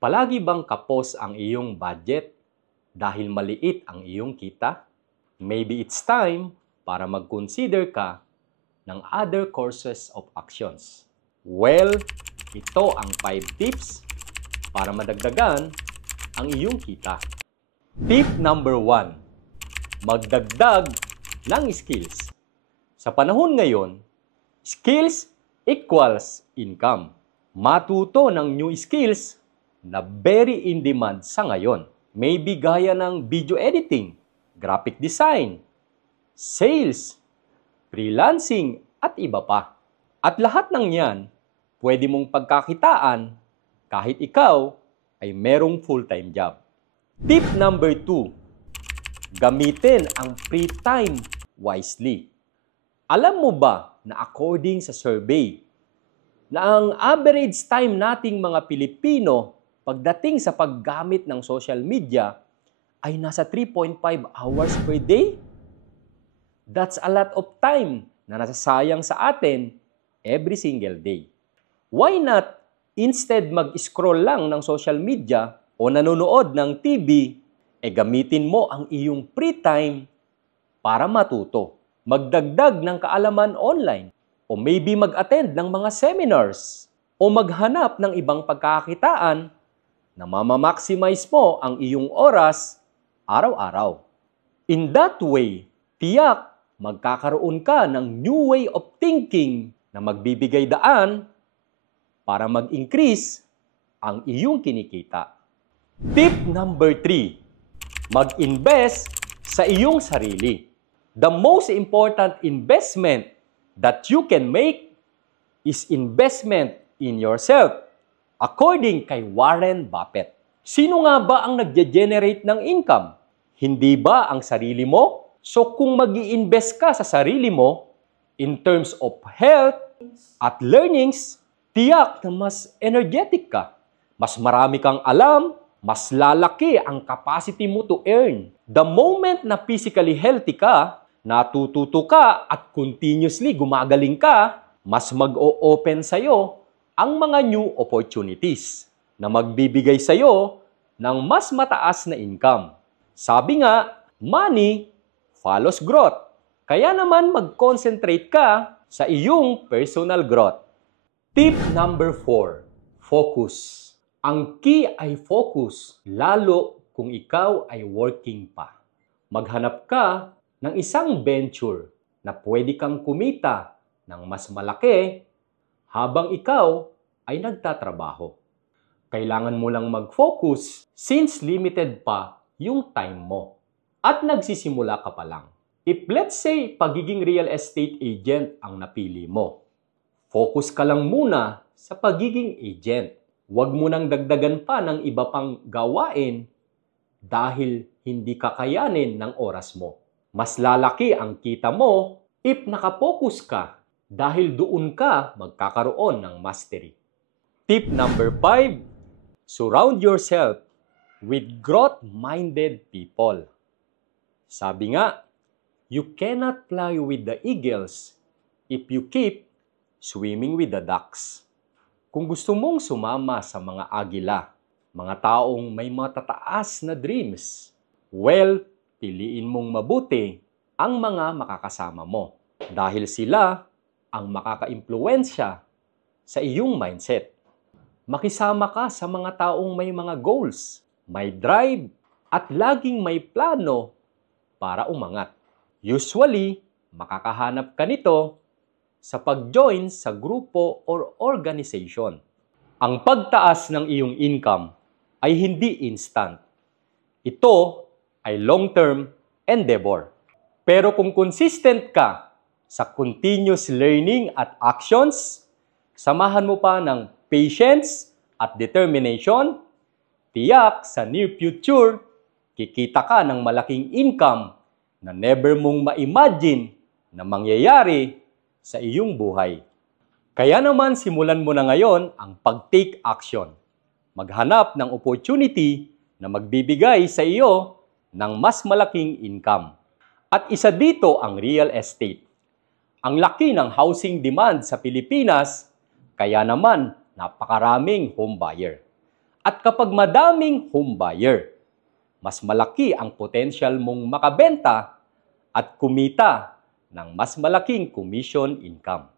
Palagi bang kapos ang iyong budget dahil maliit ang iyong kita? Maybe it's time para mag-consider ka ng other courses of actions. Well, ito ang 5 tips para madagdagan ang iyong kita. Tip number 1, magdagdag ng skills. Sa panahon ngayon, skills equals income. Matuto ng new skills na very in demand sa ngayon. Maybe gaya ng video editing, graphic design, sales, freelancing, at iba pa. At lahat ng yan, pwede mong pagkakitaan kahit ikaw ay merong full-time job. Tip number 2, gamitin ang free time wisely. Alam mo ba na according sa survey, na ang average time nating mga Pilipino pagdating sa paggamit ng social media ay nasa 3.5 hours per day? That's a lot of time na nasasayang sa atin every single day. Why not instead mag-scroll lang ng social media o nanonood ng TV, gamitin mo ang iyong free time para matuto, magdagdag ng kaalaman online, o maybe mag-attend ng mga seminars, o maghanap ng ibang pagkakitaan na mamamaximize mo ang iyong oras araw-araw. In that way, tiyak magkakaroon ka ng new way of thinking na magbibigay daan para mag-increase ang iyong kinikita. Tip number 3, mag-invest sa iyong sarili. The most important investment that you can make is investment in yourself, according kay Warren Buffett. Sino nga ba ang nagge-generate ng income? Hindi ba ang sarili mo? So kung mag-i-invest ka sa sarili mo, in terms of health at learnings, tiyak na mas energetic ka. Mas marami kang alam, mas lalaki ang capacity mo to earn. The moment na physically healthy ka, natututo ka at continuously gumagaling ka, mas mag-o-open sa'yo ang mga new opportunities na magbibigay sa'yo ng mas mataas na income. Sabi nga, money follows growth. Kaya naman mag-concentrate ka sa iyong personal growth. Tip number 4, focus. Ang key ay focus, lalo kung ikaw ay working pa. Maghanap ka ng isang venture na pwede kang kumita ng mas malaki habang ikaw ay nagtatrabaho. Kailangan mo lang mag-focus since limited pa yung time mo at nagsisimula ka pa lang. If let's say pagiging real estate agent ang napili mo, focus ka lang muna sa pagiging agent. Huwag mo nang dagdagan pa ng iba pang gawain dahil hindi kakayanin ng oras mo. Mas lalaki ang kita mo if nakapokus ka dahil doon ka magkakaroon ng mastery. Tip number 5, surround yourself with growth-minded people. Sabi nga, you cannot fly with the eagles if you keep swimming with the ducks. Kung gusto mong sumama sa mga agila, mga taong may matataas na dreams, well, piliin mong mabuti ang mga makakasama mo dahil sila ang makaka-impluwensya sa iyong mindset. Makisama ka sa mga taong may mga goals, may drive, at laging may plano para umangat. Usually, makakahanap ka nito sa pag-join sa grupo or organization. Ang pagtaas ng iyong income ay hindi instant. Ito ay long-term endeavor. Pero kung consistent ka sa continuous learning at actions, samahan mo pa ng patience at determination, tiyak sa near future, kikita ka ng malaking income na never mong ma-imagine na mangyayari sa iyong buhay. Kaya naman simulan mo na ngayon ang pag-take action. Maghanap ng opportunity na magbibigay sa iyo ng mas malaking income. At isa dito ang real estate. Ang laki ng housing demand sa Pilipinas, kaya naman napakaraming home buyer. At kapag madaming home buyer, mas malaki ang potential mong makabenta at kumita ng mas malaking commission income.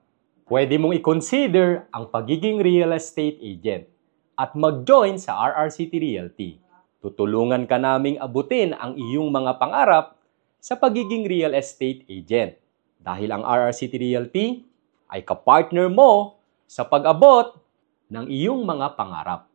Pwede mong i-consider ang pagiging real estate agent at mag-join sa RRCT Realty. Tutulungan ka naming abutin ang iyong mga pangarap sa pagiging real estate agent dahil ang RRCT Realty ay kapartner mo sa pag-abot ng iyong mga pangarap.